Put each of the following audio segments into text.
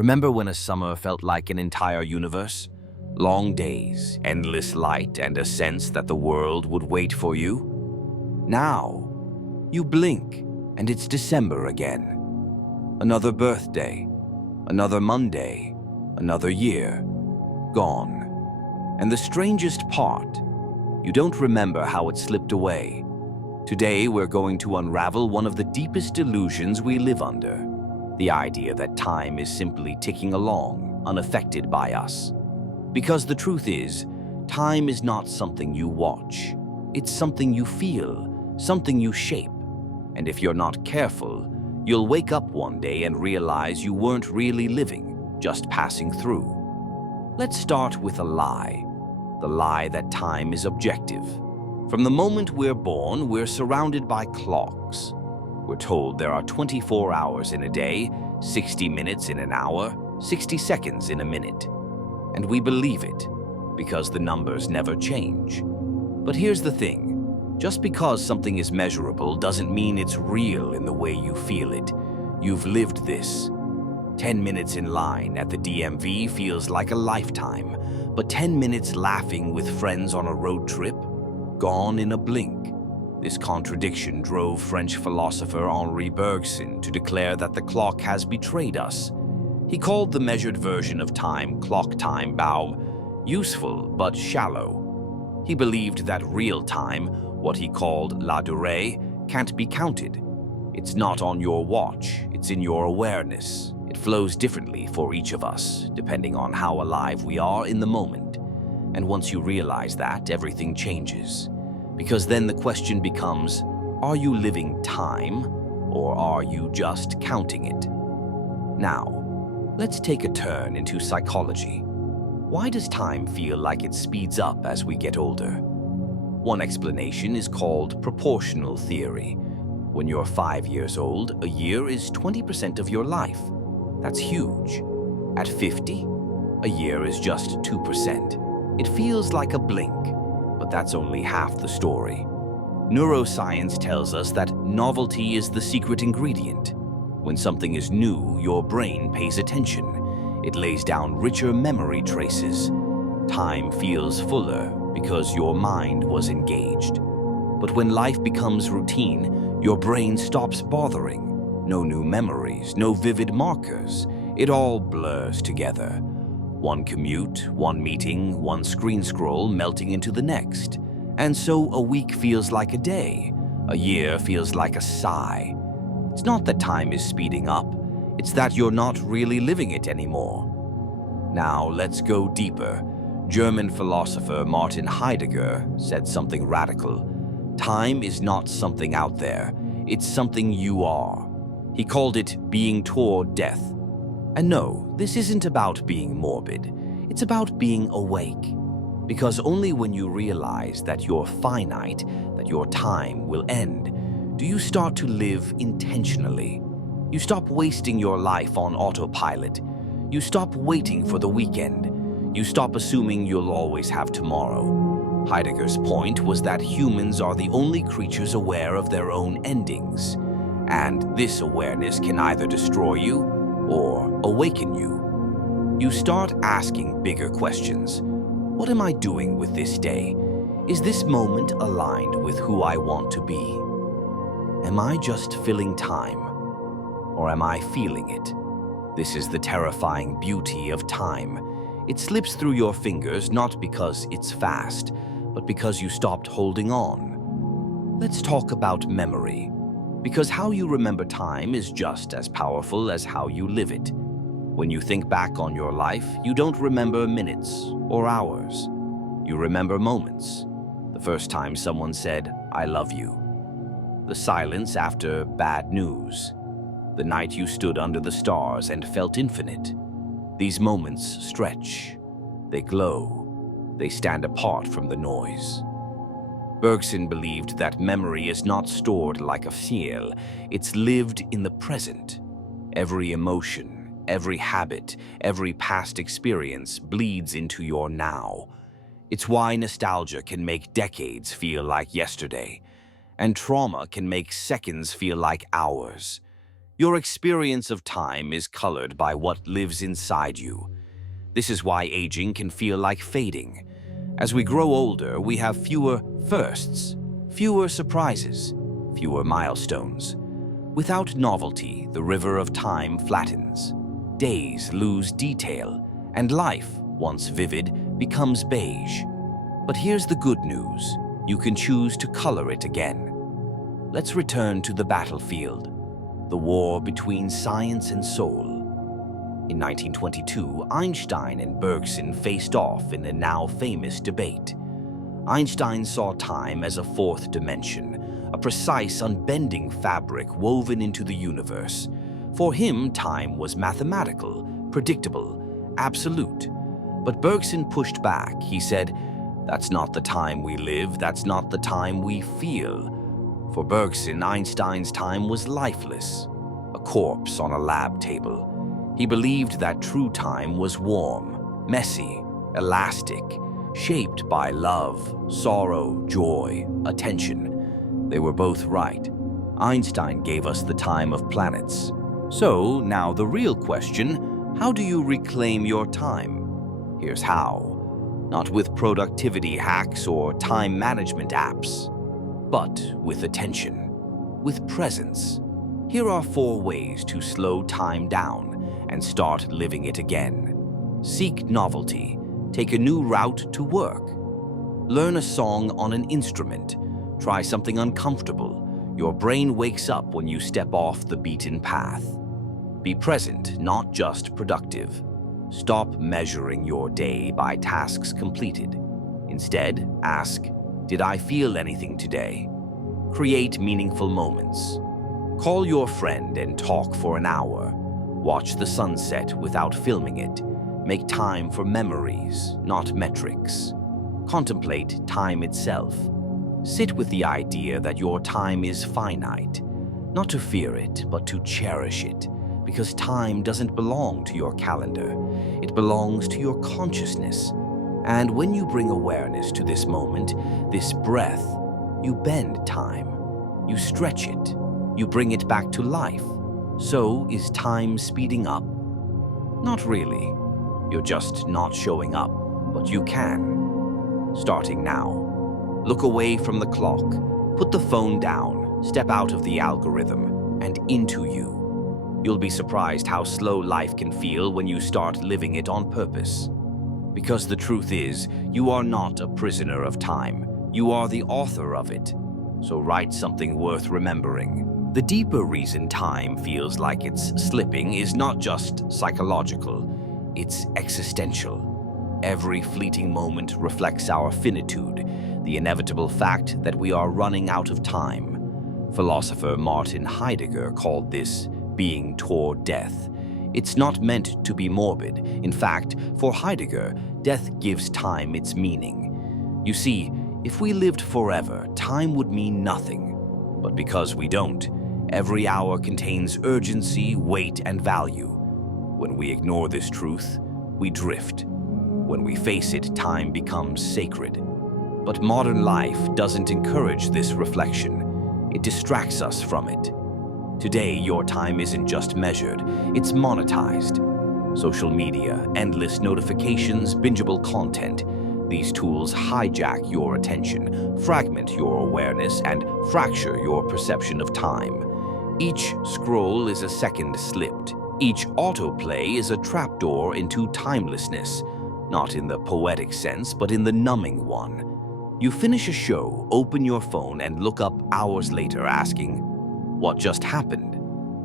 Remember when a summer felt like an entire universe? Long days, endless light, and a sense that the world would wait for you? Now, you blink, and it's December again. Another birthday, another Monday, another year, gone. And the strangest part, you don't remember how it slipped away. Today, we're going to unravel one of the deepest illusions we live under. The idea that time is simply ticking along, unaffected by us. Because the truth is, time is not something you watch. It's something you feel, something you shape. And if you're not careful, you'll wake up one day and realize you weren't really living, just passing through. Let's start with a lie. The lie that time is objective. From the moment we're born, we're surrounded by clocks. We're told there are 24 hours in a day, 60 minutes in an hour, 60 seconds in a minute. And we believe it, because the numbers never change. But here's the thing. Just because something is measurable doesn't mean it's real in the way you feel it. You've lived this. 10 minutes in line at the DMV feels like a lifetime, but 10 minutes laughing with friends on a road trip? Gone in a blink. This contradiction drove French philosopher Henri Bergson to declare that the clock has betrayed us. He called the measured version of time, clock time, useful but shallow. He believed that real time, what he called la durée, can't be counted. It's not on your watch, it's in your awareness. It flows differently for each of us, depending on how alive we are in the moment. And once you realize that, everything changes. Because then the question becomes, are you living time, or are you just counting it? Now, let's take a turn into psychology. Why does time feel like it speeds up as we get older? One explanation is called proportional theory. When you're 5 years old, a year is 20% of your life. That's huge. At 50, a year is just 2%. It feels like a blink, but that's only half the story. Neuroscience tells us that novelty is the secret ingredient. When something is new, your brain pays attention. It lays down richer memory traces. Time feels fuller because your mind was engaged. But when life becomes routine, your brain stops bothering. No new memories, no vivid markers. It all blurs together. One commute, one meeting, one screen scroll melting into the next. And so a week feels like a day. A year feels like a sigh. It's not that time is speeding up. It's that you're not really living it anymore. Now let's go deeper. German philosopher Martin Heidegger said something radical. Time is not something out there. It's something you are. He called it being toward death. And no, this isn't about being morbid. It's about being awake. Because only when you realize that you're finite, that your time will end, do you start to live intentionally. You stop wasting your life on autopilot. You stop waiting for the weekend. You stop assuming you'll always have tomorrow. Heidegger's point was that humans are the only creatures aware of their own endings. And this awareness can either destroy you or awaken you. You start asking bigger questions. What am I doing with this day? Is this moment aligned with who I want to be? Am I just filling time? Or am I feeling it? This is the terrifying beauty of time. It slips through your fingers not because it's fast, but because you stopped holding on. Let's talk about memory. Because how you remember time is just as powerful as how you live it. When you think back on your life, you don't remember minutes or hours. You remember moments. The first time someone said, "I love you." The silence after bad news. The night you stood under the stars and felt infinite. These moments stretch. They glow. They stand apart from the noise. Bergson believed that memory is not stored like a file, it's lived in the present. Every emotion, every habit, every past experience bleeds into your now. It's why nostalgia can make decades feel like yesterday, and trauma can make seconds feel like hours. Your experience of time is colored by what lives inside you. This is why aging can feel like fading. As we grow older, we have fewer firsts, fewer surprises, fewer milestones. Without novelty, the river of time flattens. Days lose detail, and life, once vivid, becomes beige. But here's the good news. You can choose to color it again. Let's return to the battlefield, the war between science and soul. In 1922, Einstein and Bergson faced off in a now famous debate. Einstein saw time as a fourth dimension, a precise, unbending fabric woven into the universe. For him, time was mathematical, predictable, absolute. But Bergson pushed back. He said, "That's not the time we live, that's not the time we feel." For Bergson, Einstein's time was lifeless, a corpse on a lab table. He believed that true time was warm, messy, elastic, shaped by love, sorrow, joy, attention. They were both right. Einstein gave us the time of planets. So now the real question, how do you reclaim your time? Here's how. Not with productivity hacks or time management apps, but with attention, with presence. Here are 4 ways to slow time down and start living it again. Seek novelty. Take a new route to work. Learn a song on an instrument. Try something uncomfortable. Your brain wakes up when you step off the beaten path. Be present, not just productive. Stop measuring your day by tasks completed. Instead, ask, did I feel anything today? Create meaningful moments. Call your friend and talk for an hour. Watch the sunset without filming it. Make time for memories, not metrics. Contemplate time itself. Sit with the idea that your time is finite. Not to fear it, but to cherish it. Because time doesn't belong to your calendar. It belongs to your consciousness. And when you bring awareness to this moment, this breath, you bend time. You stretch it. You bring it back to life. So is time speeding up? Not really. You're just not showing up, but you can. Starting now. Look away from the clock. Put the phone down. Step out of the algorithm and into you. You'll be surprised how slow life can feel when you start living it on purpose. Because the truth is, you are not a prisoner of time. You are the author of it. So write something worth remembering. The deeper reason time feels like it's slipping is not just psychological, it's existential. Every fleeting moment reflects our finitude, the inevitable fact that we are running out of time. Philosopher Martin Heidegger called this being toward death. It's not meant to be morbid. In fact, for Heidegger, death gives time its meaning. You see, if we lived forever, time would mean nothing. But because we don't, every hour contains urgency, weight, and value. When we ignore this truth, we drift. When we face it, time becomes sacred. But modern life doesn't encourage this reflection. It distracts us from it. Today, your time isn't just measured, it's monetized. Social media, endless notifications, bingeable content. These tools hijack your attention, fragment your awareness, and fracture your perception of time. Each scroll is a second slipped. Each autoplay is a trapdoor into timelessness, not in the poetic sense, but in the numbing one. You finish a show, open your phone, and look up hours later asking, what just happened?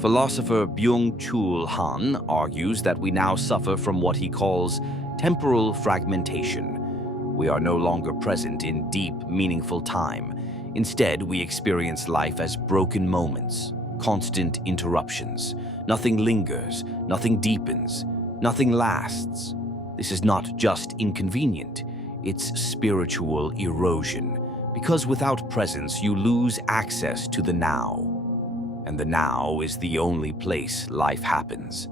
Philosopher Byung-Chul Han argues that we now suffer from what he calls temporal fragmentation. We are no longer present in deep, meaningful time. Instead, we experience life as broken moments, constant interruptions. Nothing lingers, nothing deepens, nothing lasts. This is not just inconvenient, it's spiritual erosion. Because without presence, you lose access to the now. And the now is the only place life happens.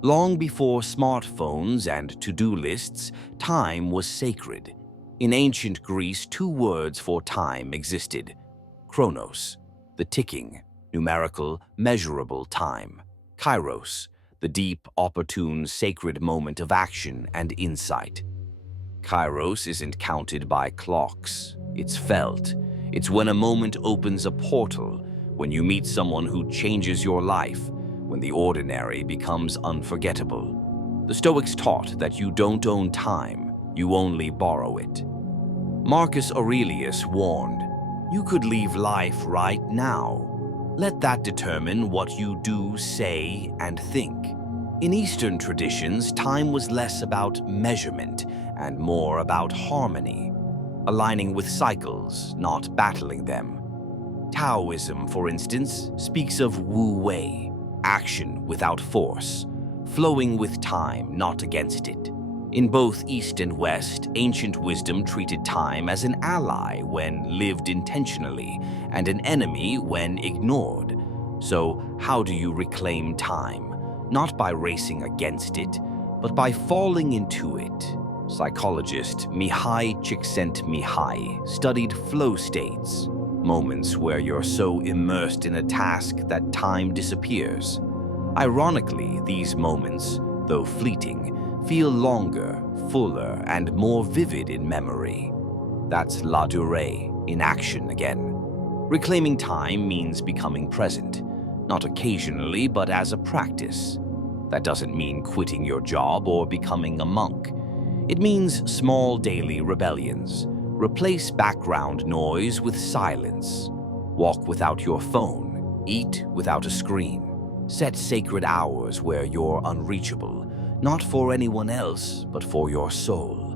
Long before smartphones and to-do lists, time was sacred. In ancient Greece, 2 words for time existed: chronos, the ticking, numerical, measurable time, kairos, the deep, opportune, sacred moment of action and insight. Kairos isn't counted by clocks, it's felt. It's when a moment opens a portal, when you meet someone who changes your life, when the ordinary becomes unforgettable. The Stoics taught that you don't own time, you only borrow it. Marcus Aurelius warned, "You could leave life right now. Let that determine what you do, say, and think." In Eastern traditions, time was less about measurement and more about harmony, aligning with cycles, not battling them. Taoism, for instance, speaks of Wu Wei, action without force, flowing with time, not against it. In both East and West, ancient wisdom treated time as an ally when lived intentionally and an enemy when ignored. So, how do you reclaim time? Not by racing against it, but by falling into it. Psychologist Mihai Csikszentmihalyi studied flow states, moments where you're so immersed in a task that time disappears. Ironically, these moments, though fleeting, feel longer, fuller, and more vivid in memory. That's la durée, in action again. Reclaiming time means becoming present, not occasionally, but as a practice. That doesn't mean quitting your job or becoming a monk. It means small daily rebellions. Replace background noise with silence. Walk without your phone. Eat without a screen. Set sacred hours where you're unreachable, not for anyone else, but for your soul.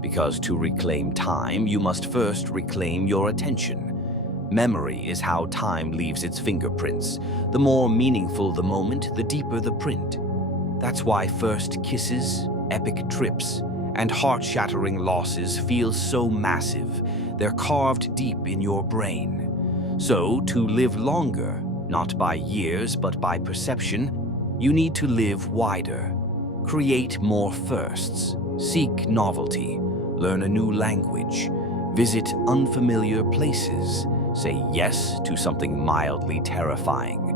Because to reclaim time, you must first reclaim your attention. Memory is how time leaves its fingerprints. The more meaningful the moment, the deeper the print. That's why first kisses, epic trips, and heart-shattering losses feel so massive. They're carved deep in your brain. So, to live longer, not by years but by perception, you need to live wider. Create more firsts, seek novelty, learn a new language, visit unfamiliar places, say yes to something mildly terrifying.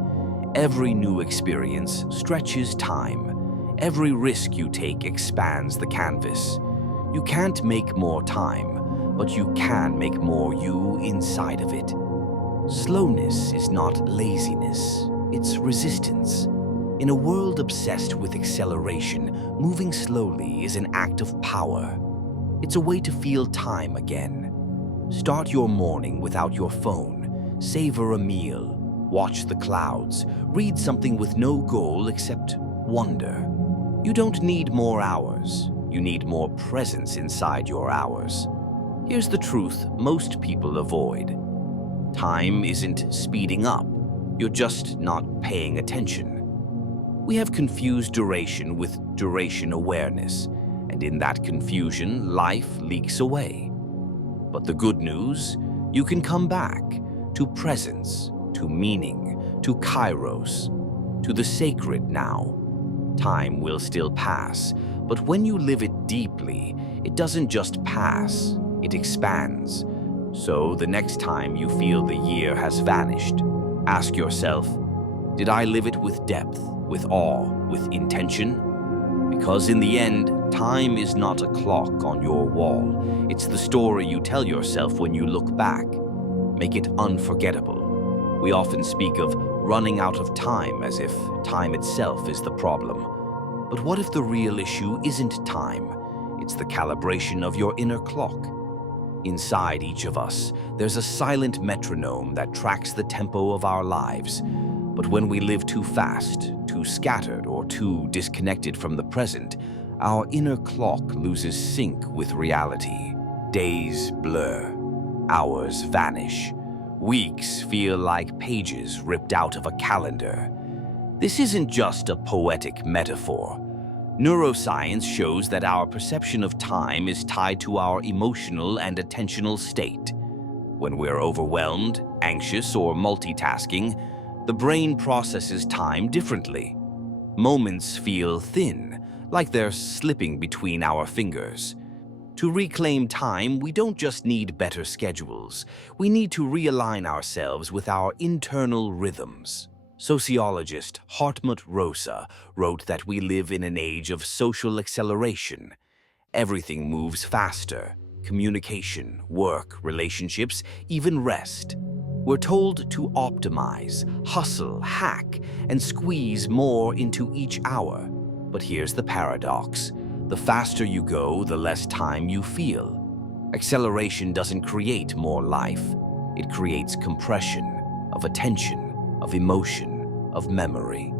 Every new experience stretches time. Every risk you take expands the canvas. You can't make more time, but you can make more you inside of it. Slowness is not laziness, it's resistance. In a world obsessed with acceleration, moving slowly is an act of power. It's a way to feel time again. Start your morning without your phone. Savor a meal. Watch the clouds. Read something with no goal except wonder. You don't need more hours. You need more presence inside your hours. Here's the truth most people avoid. Time isn't speeding up. You're just not paying attention. We have confused duration with duration awareness, and in that confusion, life leaks away. But the good news, you can come back to presence, to meaning, to kairos, to the sacred now. Time will still pass, but when you live it deeply, it doesn't just pass, it expands. So the next time you feel the year has vanished, ask yourself, did I live it with depth, with awe, with intention? Because in the end, time is not a clock on your wall. It's the story you tell yourself when you look back. Make it unforgettable. We often speak of running out of time as if time itself is the problem. But what if the real issue isn't time? It's the calibration of your inner clock. Inside each of us, there's a silent metronome that tracks the tempo of our lives. But when we live too fast, too scattered, or too disconnected from the present, our inner clock loses sync with reality. Days blur, hours vanish, weeks feel like pages ripped out of a calendar. This isn't just a poetic metaphor. Neuroscience shows that our perception of time is tied to our emotional and attentional state. When we're overwhelmed, anxious, or multitasking, the brain processes time differently. Moments feel thin, like they're slipping between our fingers. To reclaim time, we don't just need better schedules. We need to realign ourselves with our internal rhythms. Sociologist Hartmut Rosa wrote that we live in an age of social acceleration. Everything moves faster: communication, work, relationships, even rest. We're told to optimize, hustle, hack, and squeeze more into each hour. But here's the paradox. The faster you go, the less time you feel. Acceleration doesn't create more life. It creates compression of attention, of emotion, of memory.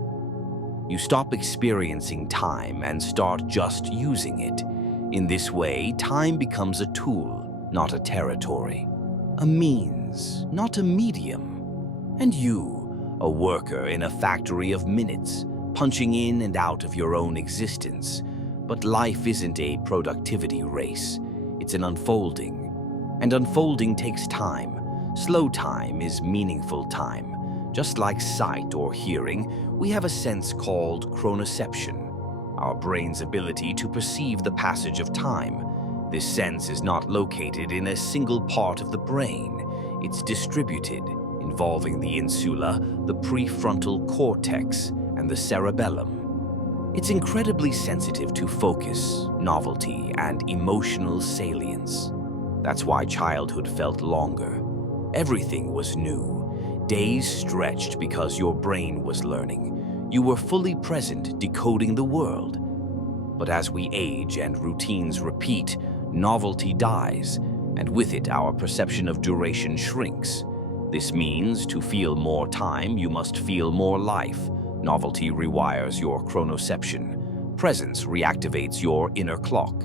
You stop experiencing time and start just using it. In this way, time becomes a tool, not a territory. A means, not a medium. And you, a worker in a factory of minutes, punching in and out of your own existence. But life isn't a productivity race. It's an unfolding. And unfolding takes time. Slow time is meaningful time. Just like sight or hearing, we have a sense called chronoception, our brain's ability to perceive the passage of time. This sense is not located in a single part of the brain. It's distributed, involving the insula, the prefrontal cortex, and the cerebellum. It's incredibly sensitive to focus, novelty, and emotional salience. That's why childhood felt longer. Everything was new. Days stretched because your brain was learning. You were fully present, decoding the world. But as we age and routines repeat, novelty dies, and with it our perception of duration shrinks. This means to feel more time, you must feel more life. Novelty rewires your chronoception. Presence reactivates your inner clock.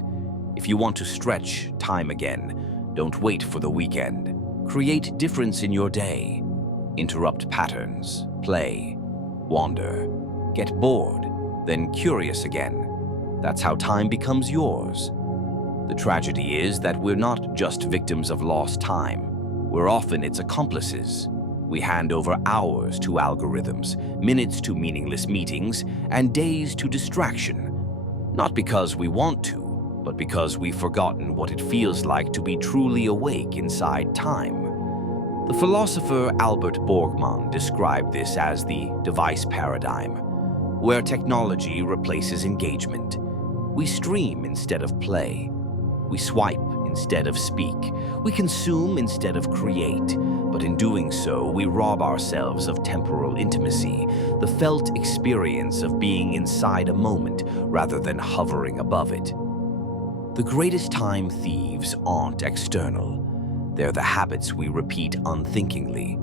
If you want to stretch time again, don't wait for the weekend. Create difference in your day. Interrupt patterns. Play. Wander. Get bored. Then curious again. That's how time becomes yours. The tragedy is that we're not just victims of lost time. We're often its accomplices. We hand over hours to algorithms, minutes to meaningless meetings, and days to distraction. Not because we want to, but because we've forgotten what it feels like to be truly awake inside time. The philosopher Albert Borgmann described this as the device paradigm, where technology replaces engagement. We stream instead of play. We swipe instead of speak. We consume instead of create. But in doing so, we rob ourselves of temporal intimacy, the felt experience of being inside a moment rather than hovering above it. The greatest time thieves aren't external. They're the habits we repeat unthinkingly.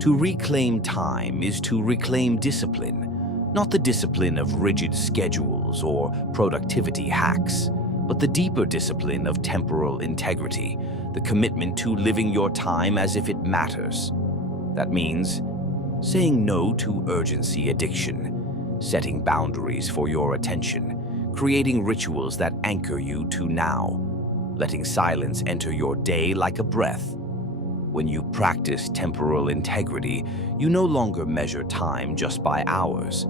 To reclaim time is to reclaim discipline, not the discipline of rigid schedules or productivity hacks, but the deeper discipline of temporal integrity, the commitment to living your time as if it matters. That means saying no to urgency addiction, setting boundaries for your attention, creating rituals that anchor you to now, letting silence enter your day like a breath. When you practice temporal integrity, you no longer measure time just by hours.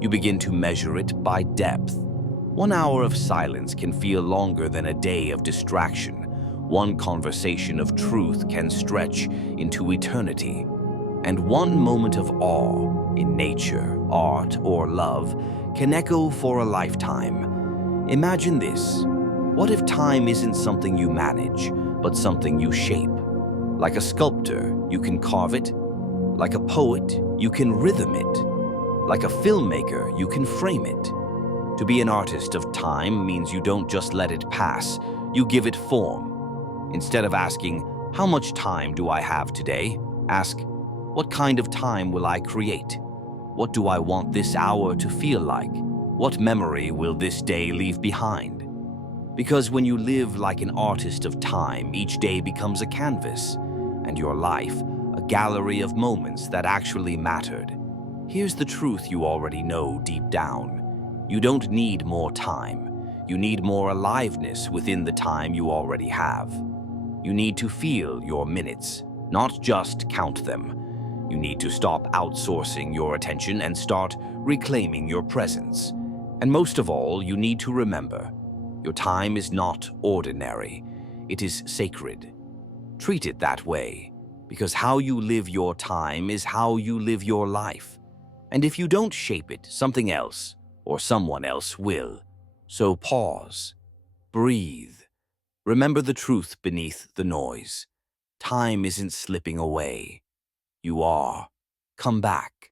You begin to measure it by depth. 1 hour of silence can feel longer than a day of distraction. One conversation of truth can stretch into eternity. And one moment of awe in nature, art, or love can echo for a lifetime. Imagine this. What if time isn't something you manage, but something you shape? Like a sculptor, you can carve it. Like a poet, you can rhythm it. Like a filmmaker, you can frame it. To be an artist of time means you don't just let it pass, you give it form. Instead of asking, how much time do I have today? Ask, what kind of time will I create? What do I want this hour to feel like? What memory will this day leave behind? Because when you live like an artist of time, each day becomes a canvas, and your life, a gallery of moments that actually mattered. Here's the truth you already know deep down. You don't need more time. You need more aliveness within the time you already have. You need to feel your minutes, not just count them. You need to stop outsourcing your attention and start reclaiming your presence. And most of all, you need to remember, Your time is not ordinary. It is sacred. Treat it that way, because how you live your time is how you live your life. And if you don't shape it, something else or someone else will. So pause, breathe, remember the truth beneath the noise. Time isn't slipping away. You are. Come back.